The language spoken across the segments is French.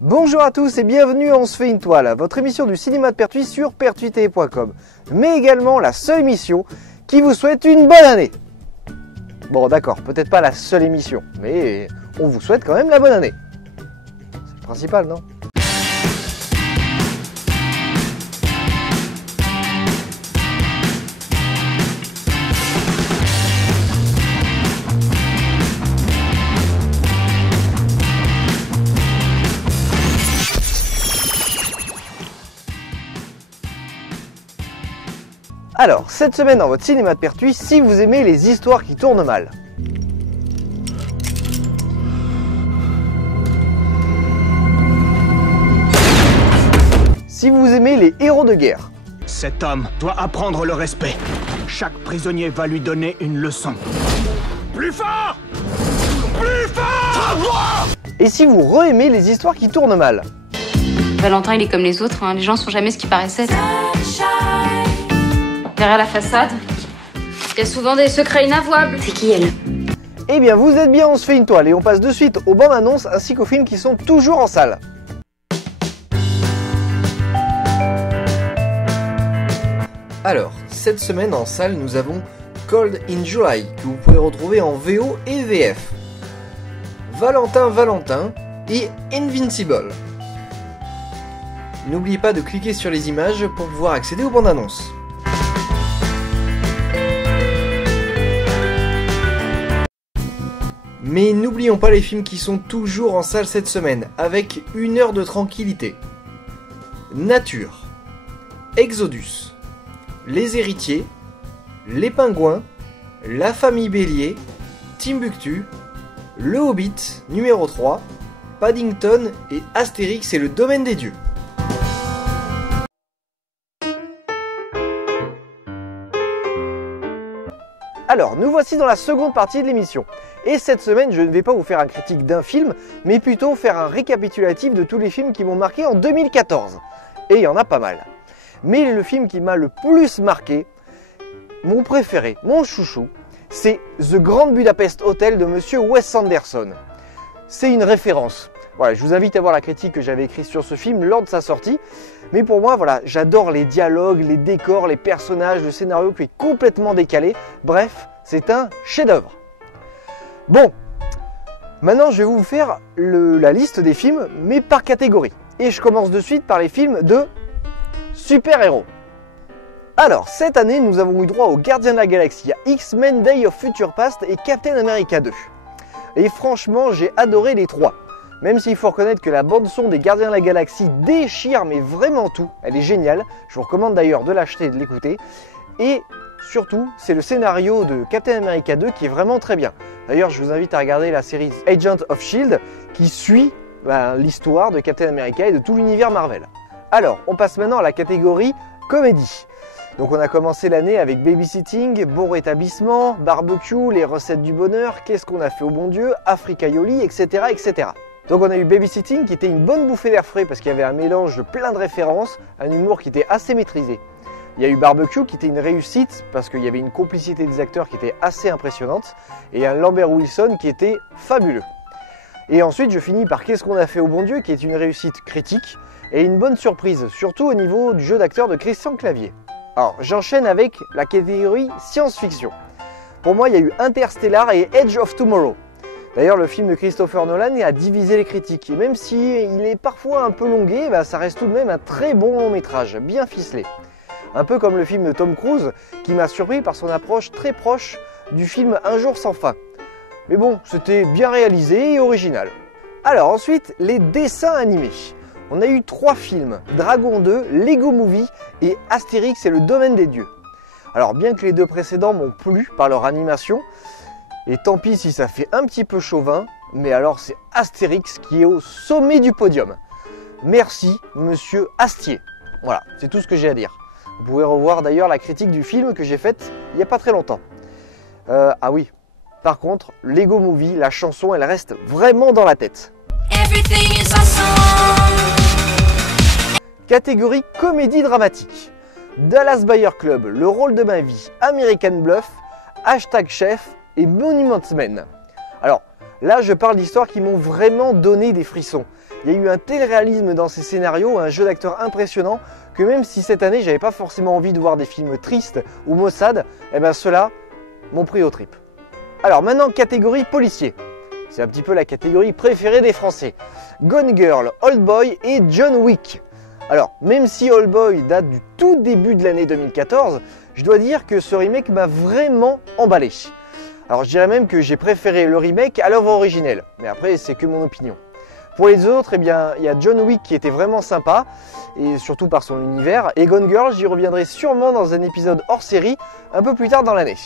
Bonjour à tous et bienvenue à On se fait une toile, votre émission du cinéma de Pertuis sur pertuis.com, mais également la seule émission qui vous souhaite une bonne année. Bon d'accord, peut-être pas la seule émission, mais on vous souhaite quand même la bonne année. C'est le principal, non ? Alors, cette semaine dans votre cinéma de Pertuis, si vous aimez les histoires qui tournent mal. Si vous aimez les héros de guerre. Cet homme doit apprendre le respect. Chaque prisonnier va lui donner une leçon. Plus fort! Plus fort! Et si vous re-aimez les histoires qui tournent mal. Valentin, il est comme les autres, hein. Les gens sont jamais ce qu'ils paraissaient. Derrière la façade, il y a souvent des secrets inavouables. C'est qui elle? Eh bien, vous êtes bien, on se fait une toile et on passe de suite aux bandes annonces ainsi qu'aux films qui sont toujours en salle. Alors, cette semaine en salle, nous avons Cold in July, que vous pouvez retrouver en VO et VF. Valentin et Invincible. N'oubliez pas de cliquer sur les images pour pouvoir accéder aux bandes annonces. Mais n'oublions pas les films qui sont toujours en salle cette semaine, avec une heure de tranquillité. Nature, Exodus, Les Héritiers, Les Pingouins, La Famille Bélier, Timbuktu, Le Hobbit numéro 3, Paddington et Astérix et le Domaine des Dieux. Alors, nous voici dans la seconde partie de l'émission. Et cette semaine, je ne vais pas vous faire un critique d'un film, mais plutôt faire un récapitulatif de tous les films qui m'ont marqué en 2014. Et il y en a pas mal. Mais le film qui m'a le plus marqué, mon préféré, mon chouchou, c'est The Grand Budapest Hotel de Monsieur Wes Anderson. C'est une référence. Voilà, je vous invite à voir la critique que j'avais écrite sur ce film lors de sa sortie. Mais pour moi, voilà, j'adore les dialogues, les décors, les personnages, le scénario qui est complètement décalé. Bref, c'est un chef-d'œuvre. Bon, maintenant je vais vous faire la liste des films, mais par catégorie. Et je commence de suite par les films de super-héros. Alors, cette année, nous avons eu droit aux Gardiens de la Galaxie, à X-Men Day of Future Past et Captain America 2. Et franchement, j'ai adoré les trois. Même s'il faut reconnaître que la bande-son des Gardiens de la Galaxie déchire, mais vraiment tout. Elle est géniale. Je vous recommande d'ailleurs de l'acheter et de l'écouter. Et surtout, c'est le scénario de Captain America 2 qui est vraiment très bien. D'ailleurs, je vous invite à regarder la série Agent of S.H.I.E.L.D. qui suit l'histoire de Captain America et de tout l'univers Marvel. Alors, on passe maintenant à la catégorie comédie. Donc on a commencé l'année avec Babysitting, Bon Rétablissement, Barbecue, Les Recettes du Bonheur, Qu'est-ce qu'on a fait au bon Dieu, Africa Yoli, etc., etc. Donc on a eu Babysitting qui était une bonne bouffée d'air frais parce qu'il y avait un mélange de plein de références, un humour qui était assez maîtrisé. Il y a eu Barbecue qui était une réussite parce qu'il y avait une complicité des acteurs qui était assez impressionnante et un Lambert Wilson qui était fabuleux. Et ensuite je finis par Qu'est-ce qu'on a fait au bon Dieu qui est une réussite critique et une bonne surprise, surtout au niveau du jeu d'acteur de Christian Clavier. Alors j'enchaîne avec la catégorie science-fiction. Pour moi il y a eu Interstellar et Edge of Tomorrow. D'ailleurs, le film de Christopher Nolan a divisé les critiques. Et même s'il est parfois un peu longué, ça reste tout de même un très bon long métrage, bien ficelé. Un peu comme le film de Tom Cruise, qui m'a surpris par son approche très proche du film Un jour sans fin. Mais bon, c'était bien réalisé et original. Alors ensuite, les dessins animés. On a eu 3 films, Dragon 2, Lego Movie et Astérix et le Domaine des Dieux. Alors bien que les 2 précédents m'ont plu par leur animation, et tant pis si ça fait un petit peu chauvin, mais alors c'est Astérix qui est au sommet du podium. Merci, monsieur Astier. Voilà, c'est tout ce que j'ai à dire. Vous pouvez revoir d'ailleurs la critique du film que j'ai faite il n'y a pas très longtemps. Ah oui, par contre, Lego Movie, la chanson, elle reste vraiment dans la tête. Catégorie comédie dramatique. Dallas Buyer Club, Le rôle de ma vie, American Bluff, Hashtag Chef et Monuments Men. Alors, Là, je parle d'histoires qui m'ont vraiment donné des frissons. Il y a eu un tel réalisme dans ces scénarios, un jeu d'acteur impressionnant, que même si cette année, j'avais pas forcément envie de voir des films tristes ou maussades, eh ben ceux-là m'ont pris aux tripes. Alors maintenant, catégorie policier. C'est un petit peu la catégorie préférée des Français. Gone Girl, Old Boy et John Wick. Alors, même si Old Boy date du tout début de l'année 2014, je dois dire que ce remake m'a vraiment emballé. Alors je dirais même que j'ai préféré le remake à l'œuvre originelle, mais après c'est que mon opinion. Pour les autres, eh bien, il y a John Wick qui était vraiment sympa, et surtout par son univers, et Gone Girl, j'y reviendrai sûrement dans un épisode hors série, un peu plus tard dans l'année.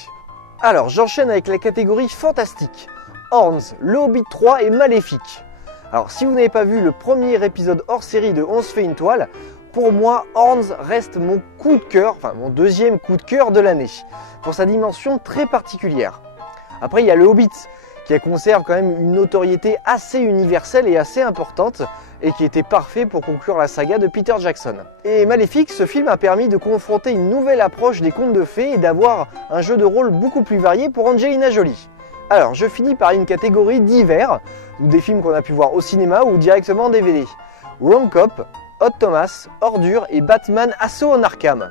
Alors, j'enchaîne avec la catégorie fantastique. Horns, Le Hobbit 3 et Maléfique. Alors, si vous n'avez pas vu le premier épisode hors série de On se fait une toile, pour moi, Horns reste mon coup de cœur, enfin mon deuxième coup de cœur de l'année, pour sa dimension très particulière. Après, il y a Le Hobbit, qui conserve quand même une notoriété assez universelle et assez importante, et qui était parfait pour conclure la saga de Peter Jackson. Et Maléfique, ce film a permis de confronter une nouvelle approche des contes de fées et d'avoir un jeu de rôle beaucoup plus varié pour Angelina Jolie. Alors, je finis par une catégorie divers, ou des films qu'on a pu voir au cinéma ou directement en DVD. Wrong Cop, Hot Thomas, Ordure et Batman Assaut en Arkham.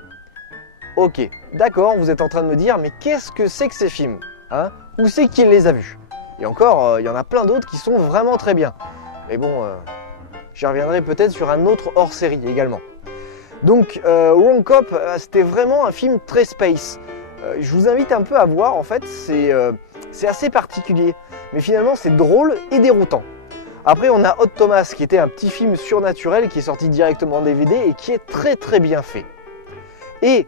Ok, d'accord, vous êtes en train de me dire, mais qu'est-ce que c'est que ces films, hein? Où c'est qu'il les a vus? Et encore, il y en a plein d'autres qui sont vraiment très bien. Mais bon, j'y reviendrai peut-être sur un autre hors-série également. Donc, Wrong Cop, c'était vraiment un film très space. Je vous invite un peu à voir, en fait, c'est assez particulier. Mais finalement, c'est drôle et déroutant. Après, on a Hot Thomas, qui était un petit film surnaturel qui est sorti directement en DVD et qui est très très bien fait. Et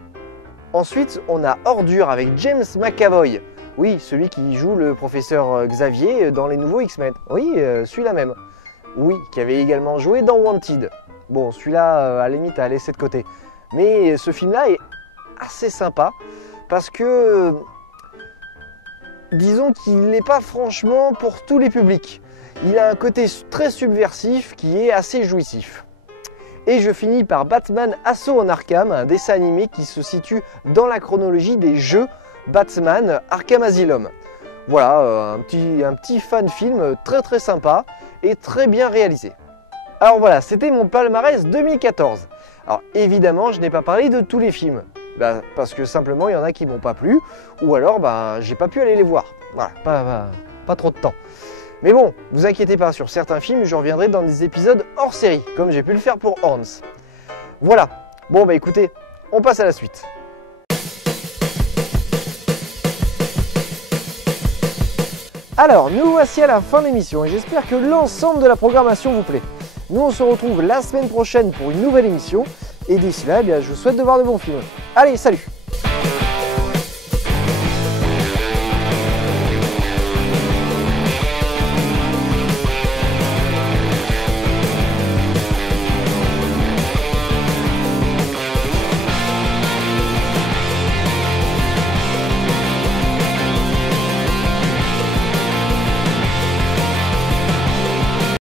ensuite, on a Ordure avec James McAvoy. Oui, celui qui joue le professeur Xavier dans les nouveaux X-Men. Oui, celui-là même. Oui, qui avait également joué dans Wanted. Bon, celui-là, à la limite, à laisser de côté. Mais ce film-là est assez sympa parce que, disons qu'il n'est pas franchement pour tous les publics. Il a un côté très subversif qui est assez jouissif. Et je finis par Batman Assaut en Arkham, un dessin animé qui se situe dans la chronologie des jeux Batman Arkham Asylum. Voilà, un petit fan film très très sympa et très bien réalisé. Alors voilà, c'était mon palmarès 2014. Alors évidemment, je n'ai pas parlé de tous les films. Parce que simplement, il y en a qui m'ont pas plu, ou alors j'ai pas pu aller les voir. Voilà, pas trop de temps. Mais bon, vous inquiétez pas, sur certains films, je reviendrai dans des épisodes hors série, comme j'ai pu le faire pour Horns. Voilà, bon écoutez, on passe à la suite. Alors, nous voici à la fin de l'émission et j'espère que l'ensemble de la programmation vous plaît. Nous, on se retrouve la semaine prochaine pour une nouvelle émission et d'ici là, je vous souhaite de voir de bons films. Allez, salut!